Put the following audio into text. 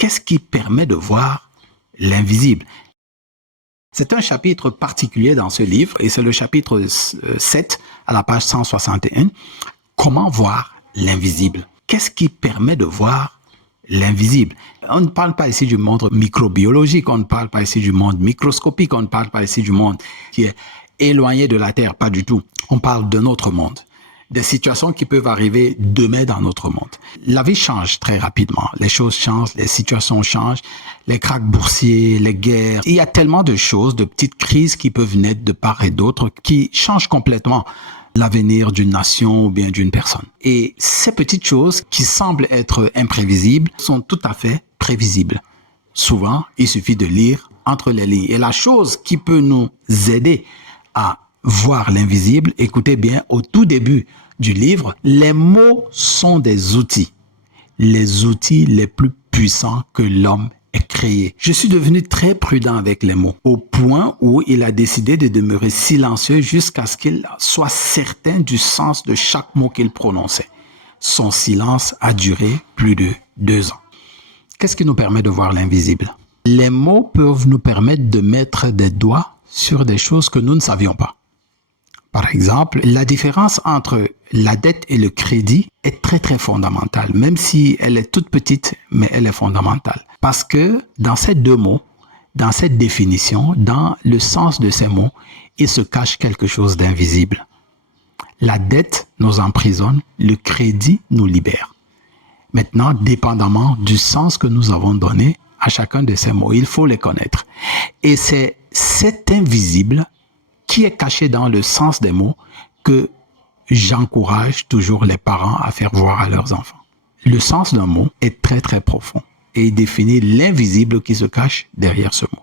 Qu'est-ce qui permet de voir l'invisible? C'est un chapitre particulier dans ce livre et c'est le chapitre 7 à la page 161. Comment voir l'invisible? Qu'est-ce qui permet de voir l'invisible? On ne parle pas ici du monde microbiologique, on ne parle pas ici du monde microscopique, on ne parle pas ici du monde qui est éloigné de la Terre, pas du tout. On parle d'un autre monde. Des situations qui peuvent arriver demain dans notre monde. La vie change très rapidement. Les choses changent, les situations changent, les krachs boursiers, les guerres. Il y a tellement de choses, de petites crises qui peuvent naître de part et d'autre qui changent complètement l'avenir d'une nation ou bien d'une personne. Et ces petites choses qui semblent être imprévisibles sont tout à fait prévisibles. Souvent, il suffit de lire entre les lignes. Et la chose qui peut nous aider à voir l'invisible, écoutez bien, au tout début du livre, les mots sont des outils. Les outils les plus puissants que l'homme ait créés. Je suis devenu très prudent avec les mots, au point où il a décidé de demeurer silencieux jusqu'à ce qu'il soit certain du sens de chaque mot qu'il prononçait. Son silence a duré plus de 2 ans. Qu'est-ce qui nous permet de voir l'invisible? Les mots peuvent nous permettre de mettre des doigts sur des choses que nous ne savions pas. Par exemple, la différence entre la dette et le crédit est très très fondamentale, même si elle est toute petite, mais elle est fondamentale. Parce que dans ces deux mots, dans cette définition, dans le sens de ces mots, il se cache quelque chose d'invisible. La dette nous emprisonne, le crédit nous libère. Maintenant, dépendamment du sens que nous avons donné à chacun de ces mots, il faut les connaître. Et c'est cet invisible qui est caché dans le sens des mots que j'encourage toujours les parents à faire voir à leurs enfants. Le sens d'un mot est très très profond et il définit l'invisible qui se cache derrière ce mot.